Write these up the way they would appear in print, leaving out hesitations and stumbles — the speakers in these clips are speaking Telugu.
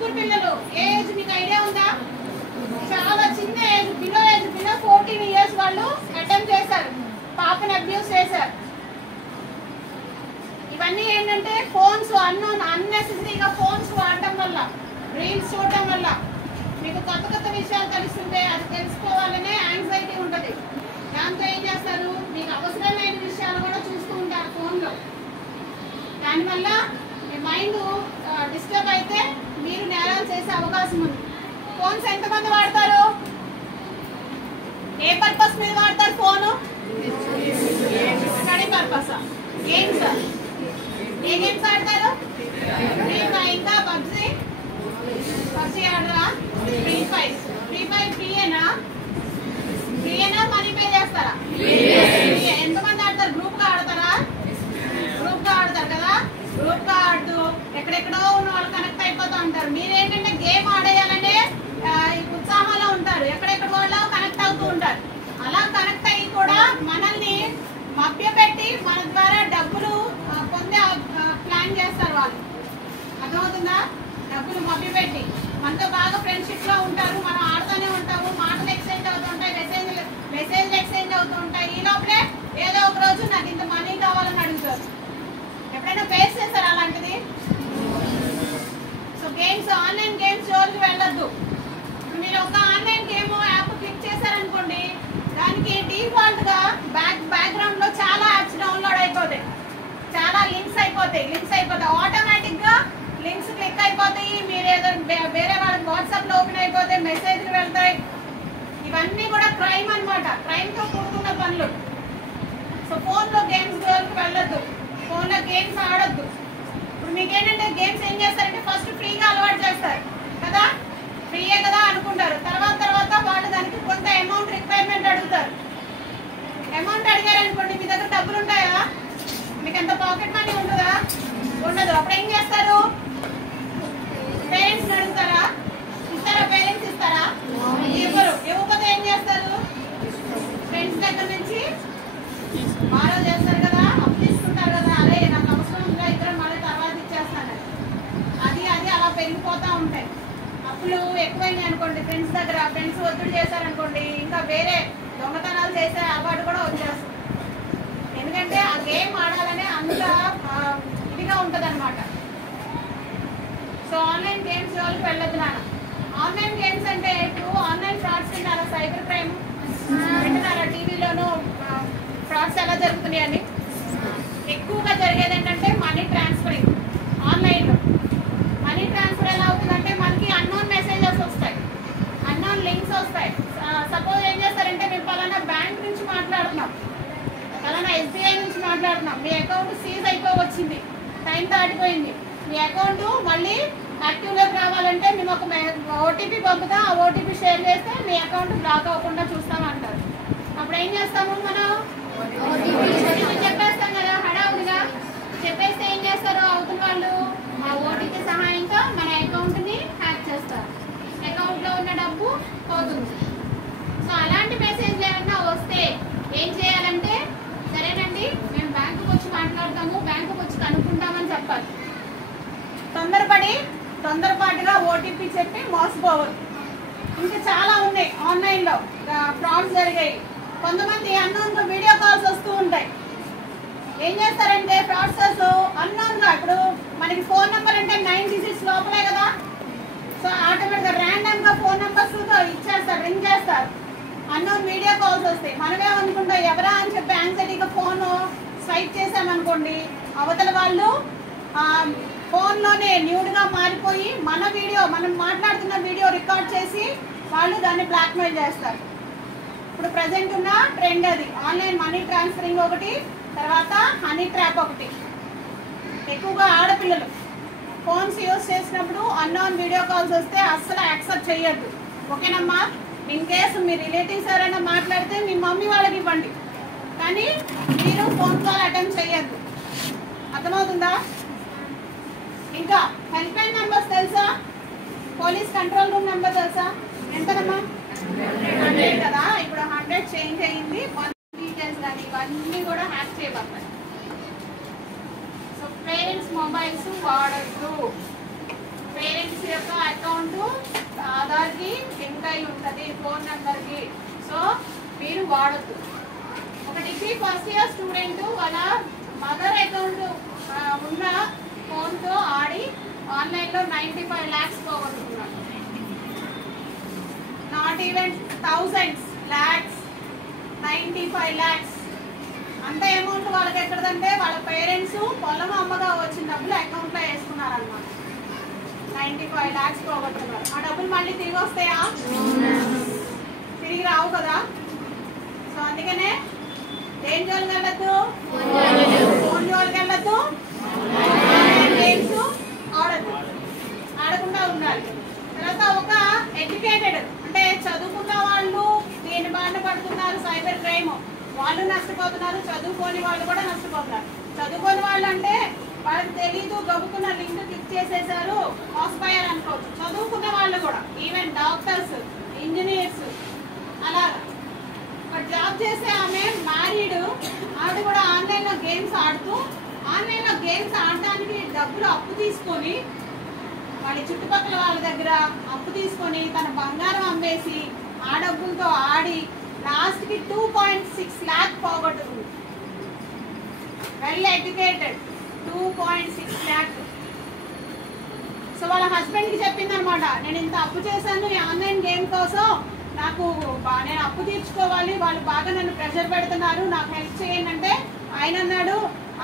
ముగ్గురు పిల్లలు. ఏ ఏజ్ మీకు ఐడియా ఉందా? చాలా చిన్న ఏజ్, బిలో 14 ఇయర్స్ వాళ్ళు అటెంప్ట్ చేశారు, పాపని అబ్యూస్ చేశారు. ఇవన్నీ ఏంటంటే ఫోన్స్ అన్నెసెసరీగా ఫోన్స్ వాడటం వల్ల, రీల్స్ చూడటం వల్ల మీకు కొత్త కొత్త విషయాలు తెలుస్తుంటే అది తెలుసుకోవాలనే యాంగ్జైటీ ఉంటుంది. దాంతో ఏం చేస్తారు, మీకు అవసరమైన విషయాలు కూడా చూస్తూ ఉంటారు ఫోన్లో. దానివల్ల మీ మైండ్ డిస్టర్బ్ అయితే మీరు నేరాలు చేసే అవకాశం ఉంది. ఫోన్స్ ఎంతమంది వాడతారు? ఏ పర్పస్ మీద వాడతారు ఫోను? Study purpose. గేమ్స్, ఏ గేమ్స్ ఆడతారు? ఇంకా పబ్జీ ఆడరా? ఫ్రీ ఫైర్ ఫ్రీయేనా మనీ పే చేస్తారా? ఎంతమంది ఆడతారు? గ్రూప్ గా ఆడతారా? గ్రూప్ గా ఆడతారు కదా. గ్రూప్ గా ఆడుతూ ఎక్కడెక్కడో ఉన్న వాళ్ళు కనెక్ట్ అయిపోతూ ఉంటారు. మీరేంటంటే గేమ్ ఆడేయాలంటే ఉత్సాహంలో ఉంటారు, ఎక్కడెక్కడ వాళ్ళు కనెక్ట్ అవుతూ ఉంటారు. అలా కనెక్ట్ అయ్యి కూడా మనల్ని మభ్యపెట్టి మన ద్వారా డబ్బులు పొందే ప్లాన్ చేస్తారు వాళ్ళు. అర్థమవుతుందా? డబ్బులు మభ్యపెట్టి మనతో బాగా ఫ్రెండ్షిప్ లో ఉంటారు, మనం ఆడుతూనే ఉంటాము, మాటలు ఎక్స్చేంజ్ అవుతుంటాయి, మెసేజ్లు ఎక్స్చేంజ్ అవుతూ ఉంటాయి. ఈ లోపలే ఏదో ఒక రోజు నాకు ఇంత మనీ కావాలని అడుగుతారు. ఎప్పుడైనా ఫేస్ చేస్తారు అలాంటిది? సో గేమ్స్, ఆన్లైన్ గేమ్స్ జోలికి వెళ్ళొద్దు. మీరు ఒక ఆన్లైన్ గేమ్ యాప్ క్లిక్ చేశారనుకోండి, దానికి డిఫాల్ట్ గా బ్యాక్గ్రౌండ్ లో చాలా యాప్స్ డౌన్లోడ్ అయిపోతాయి, చాలా లింక్స్ అయిపోతాయి. ఆటోమేటిక్ గా లింక్స్ క్లిక్ అయిపోతాయి. మీరు ఏదో వేరే వాళ్ళకి వాట్సాప్ లో ఓపెన్ అయిపోతాయి, మెసేజ్లు వెళ్తాయి. ఇవన్నీ కూడా క్రైమ్ అన్నమాట, క్రైమ్ తో కూడుకున్న పనులు. సో ఫోన్ లో గేమ్స్ జోలికి వెళ్ళొద్దు, ఫోన్ లో గేమ్స్ ఆడొద్దు. ఇప్పుడు మీకేంటంటే గేమ్స్ ఏం చేస్తారంటే ఫస్ట్ ఫ్రీగా అలవాటు చేస్తారు కదా, ఫ్రీయే కదా అనుకుంటారు. తర్వాత వాళ్ళు దానికి కొంత అమౌంట్ రిక్వైర్మెంట్ అడుగుతారు. అమౌంట్ అడిగారనుకోండి, మీ దగ్గర డబ్బులు ఉంటాయా? మీకు ఎంత పాకెట్ మనీ ఉంటుందా? ఉండదు. అప్పుడు ఏం చేస్తారు? పేరెంట్స్ అడుగుతారా? ఇస్తారా? పేరెంట్స్ ఇస్తారా? ఇవ్వకపోతే ఏం చేస్తారు? ఫ్రెండ్స్ దగ్గర నుంచి బారో చేస్తారు కదా, అప్పు తీసుకుంటారు కదా. అదే నాకు అవసరం ఉందా, ఇద్దరు మళ్ళీ తర్వాత ఇచ్చేస్తాను. అది అలా పెరిగిపోతూ ఉంటాయి. అప్పులు ఎక్కువైనాయి అనుకోండి ఫ్రెండ్స్ దగ్గర, ఫ్రెండ్స్ ఒత్తిడి చేశారనుకోండి, ఇంకా వేరే దొంగతనాలు చేసే అలవాటు కూడా వచ్చేస్తుంది. ఎందుకంటే ఆ గేమ్ ఆడాలనే అంత ఇదిగా ఉంటుంది అనమాట. సో ఆన్లైన్ గేమ్స్ జోలికి వెళ్ళొద్దు నాన్న. ఆన్లైన్ గేమ్స్ అంటే ఇప్పుడు ఆన్లైన్ ఫ్రాడ్స్ వింటారా? సైబర్ క్రైమ్ వింటున్నారా? టీవీలోనూ ఫ్రాడ్స్ ఎలా జరుగుతున్నాయి అని. ఎక్కువగా జరిగేది ఏంటంటే మనీ ట్రాన్స్ఫరింగ్. ఆన్లైన్లో మనీ ట్రాన్స్ఫర్ ఎలా అవుతుందంటే మనకి అన్నోన్ మెసేజెస్ వస్తాయి, అన్నోన్ లింక్స్ వస్తాయి. సపోజ్ ఏం చేస్తారంటే మేము పలానా బ్యాంక్ నుంచి మాట్లాడుతున్నాం, పలానా SBI నుంచి మాట్లాడుతున్నాం, మీ అకౌంట్ సీజ్ అయిపోవచ్చింది, టైం దాటిపోయింది, మీ అకౌంట్ మళ్ళీ యాక్టివ్లోకి రావాలంటే మేము ఒక OTP పంపుతాం, ఆ OTP షేర్ చేస్తే మీ అకౌంట్ బ్లాక్ అవ్వకుండా చూస్తామంటారు. అప్పుడు ఏం చేస్తాము, మనం చెప్పేస్తాం కదా, హడావుడిగా చెప్పేస్తే ఏం చేస్తారు అవుతున్న వాళ్ళు? ఆ OTP సహాయంతో మన అకౌంట్ని హ్యాక్ చేస్తారు, అకౌంట్లో ఉన్న డబ్బు పోతుంది. సో అలాంటి మెసేజ్లు ఏమన్నా వస్తే ఏం చేయాలంటే, సరేనండి మేము బ్యాంకుకి వచ్చి మాట్లాడతాము, బ్యాంకుకి వచ్చి కనుక్కుంటామని చెప్పాలి. తొందరపాటుగా OTP చెప్పి మోసపోవద్దు. ఇంకా చాలా ఉన్నాయి ఆన్లైన్లో ఫ్రాడ్స్ జరిగాయి. కొంతమంది అన్నోన్గా వీడియో కాల్స్ వస్తూ ఉంటాయి. ఏం చేస్తారంటే ఫ్రాడ్స్టర్స్ అన్నోన్గా, ఇప్పుడు మనకి ఫోన్ నెంబర్ అంటే 9 digits లోపలే కదా, సో ఆటోమేటిక్గా ర్యాండమ్గా ఫోన్ నెంబర్స్ ఇచ్చేస్తారు, రింగ్ చేస్తారు. అన్నోన్ వీడియో కాల్స్ వస్తాయి. మనమేమనుకుంటాం ఎవరా అని చెప్పి యాంగ్జైటీగా ఫోన్ స్వైప్ చేసామనుకోండి, అవతల వాళ్ళు ఫోన్లోనే న్యూడ్గా మారిపోయి మన వీడియో, మనం మాట్లాడుతున్న వీడియో రికార్డ్ చేసి వాళ్ళు దాన్ని బ్లాక్మెయిల్ చేస్తారు. ఇప్పుడు ప్రజెంట్ ఉన్న ట్రెండ్ అది. ఆన్లైన్ మనీ ట్రాన్స్ఫరింగ్ ఒకటి, తర్వాత హనీ ట్రాప్ ఒకటి. ఎక్కువగా ఆడపిల్లలు ఫోన్స్ యూజ్ చేసినప్పుడు అన్నోన్ వీడియో కాల్స్ వస్తే అస్సలు యాక్సెప్ట్ చేయొద్దు. ఓకేనమ్మా? ఇన్ కేసు మీ రిలేటివ్స్ ఎవరైనా మాట్లాడితే మీ మమ్మీ వాళ్ళకి ఇవ్వండి, కానీ మీరు ఫోన్ కాల్ అటెంప్ట్ చేయొద్దు. అర్థమవుతుందా? ఇంకా హెల్ప్ లైన్ నెంబర్స్ తెలుసా? పోలీస్ కంట్రోల్ రూమ్ నెంబర్ తెలుసా? ఎంతనమ్మా? 100 కదా. ఇప్పుడు 100 చేంజ్ అయ్యింది. డీటెయిల్స్ కానీ ఇవన్నీ కూడా హ్యాక్ చేయబడతాయి. సో పేరెంట్స్ మొబైల్స్ వాడద్దు. పేరెంట్స్ యొక్క అకౌంట్ ఆధార్కి లింక్ అయి ఉంటుంది ఫోన్ నెంబర్కి. సో మీరు వాడద్దు. ఒక డిగ్రీ ఫస్ట్ ఇయర్ స్టూడెంట్ వాళ్ళ మదర్ అకౌంట్ ఉన్న ఫోన్తో ఆడి ఆన్లైన్లో 95 lakhs పోగొట్టుకున్నాడు. Not even thousands, lakhs, 95 lakhs. అంత అమౌంట్ వాళ్ళకి ఎక్కడదంటే వాళ్ళ పేరెంట్స్ పొలం అమ్మగా వచ్చిన డబ్బులు అకౌంట్లో వేసుకున్నారనమాట. 95 lakhs పోగొట్టుకున్నారు. ఆ డబ్బులు మళ్ళీ తిరిగి వస్తాయా? తిరిగి రావు కదా. సో అందుకనే ఏం జోలికి వెళ్ళద్దు, ఫోన్ జోలికి వెళ్ళద్దు, గేమ్స్ ఆడద్దు, ఆడకుండా ఉండాలి. తర్వాత ఒక ఎడ్యుకేటెడ్ అంటే చదువుకున్న వాళ్ళు దేని బారిన పడుతున్నారు, సైబర్ క్రైమ్ వాళ్ళు నష్టపోతున్నారు, చదువుకోని వాళ్ళు కూడా నష్టపోతున్నారు. చదువుకోని వాళ్ళు అంటే వాళ్ళకి తెలీదు, గబుకున్న లింక్ క్లిక్ చేసేసారు, మోసపోయారు అనుకోవచ్చు. చదువుకున్న వాళ్ళు కూడా ఈవెన్ డాక్టర్స్, ఇంజనీర్స్ అలాగా. జాబ్ చేసే ఆమె మ్యారీడ్, ఆవిడ కూడా ఆన్లైన్లో గేమ్స్ ఆడుతూ ఆన్లైన్లో గేమ్స్ ఆడడానికి డబ్బులు అప్పు తీసుకొని వాళ్ళ చుట్టుపక్కల వాళ్ళ దగ్గర అప్పు తీసుకొని తన బంగారం అమ్మేసి ఆ డబ్బులతో ఆడి లాస్ట్కి 2.6 lakh పోగొట్టుకుంది. Well educated, 2.6 lakh. సో వాళ్ళ హస్బెండ్కి చెప్పింది అనమాట, నేను ఇంత అప్పు చేశాను ఈ ఆన్లైన్ గేమ్ కోసం, నాకు నేను అప్పు తీర్చుకోవాలి, వాళ్ళు బాగా నన్ను ప్రెషర్ పెడుతున్నారు, నాకు హెల్ప్ చేయండి అంటే ఆయన అన్నాడు,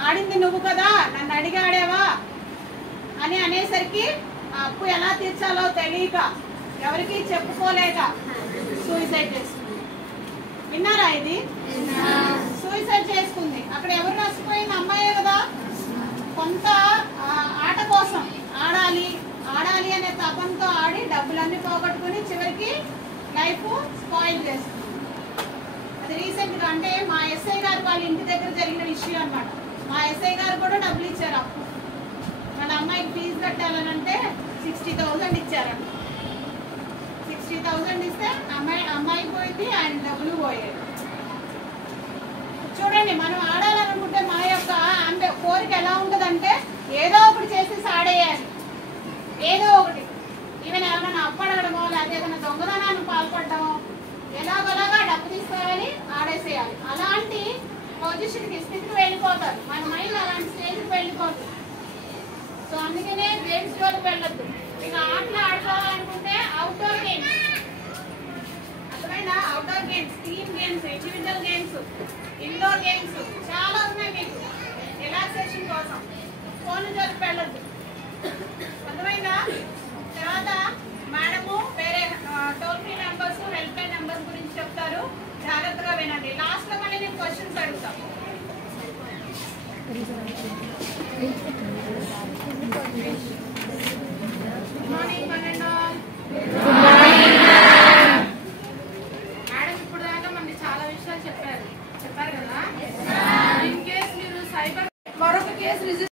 ఆడింది నువ్వు కదా, నన్ను అడిగి ఆడావా అని అనేసరికి ఆ అప్పు ఎలా తీర్చాలో తెలియక ఎవరికి చెప్పుకోలేక సూసైడ్ చేసుకుంది. విన్నారా ఇది? సూసైడ్ చేసుకుంది. అక్కడ ఎవరు నష్టపోయింది? అమ్మాయే కదా. కొంత ఆట కోసం ఆడాలి ఆడాలి అనే తపంతో ఆడి డబ్బులన్నీ పోగొట్టుకుని చివరికి లైఫ్ స్పాయిల్ చేస్తుంది. అది రీసెంట్గా అంటే మా ఎస్ఐ గారు వాళ్ళ ఇంటి దగ్గర జరిగిన విషయం అన్నమాట. మా ఎస్ఐ గారు కూడా డబ్బులు ఇచ్చారు అప్పు. వాళ్ళ అమ్మాయికి ఫీజు కట్టాలనంటే 60,000 ఇచ్చారంట. 60,000 ఇస్తే అమ్మాయి పోయింది, ఆయన డబ్బులు పోయాయి. చూడండి, మనం ఆడాలనుకుంటే మా యొక్క అంటే కోరిక ఎలా ఉంటుందంటే ఏదో ఒకటి చేసేసి ఆడేయాలి, ఏదో ఒకటి. ఈవెన్ ఏమైనా అప్పు అడగడమో లేకపోతే ఏదైనా దొంగతనాన్ని పాల్పడటమో ఎలాగోలాగా డబ్బు తీసుకోవాలి, ఆడేసేయాలి. అలాంటి పొజిషన్కి స్థితికి వెళ్ళిపోతారు. మన మైండ్ అలాంటి స్టేజ్కి వెళ్ళిపోతుంది. సో అందుకనే గేమ్స్ జోలికి వెళ్ళొద్దు. ఇక ఆటలు ఆడుకోవాలనుకుంటే అవుట్డోర్ గేమ్స్, అర్థమైనా? Outdoor games, team games, individual games, indoor games చాలా ఉన్నాయి మీకు రిలాక్సేషన్ కోసం. ఫోన్ జోలికి వెళ్ళొద్దు, అర్థమైందా? తర్వాత మేడము వేరే toll free numbers, help line numbers గురించి చెప్తారు, జాగ్రత్తగా వినండి. లాస్ట్ లో మళ్ళీ నేను క్వశ్చన్స్ అడుగుతాను. గుడ్ మార్నింగ్ పన్నెండు. మేడం ఇప్పుడు దాకా మనకి చాలా విషయాలు చెప్పారు కదా.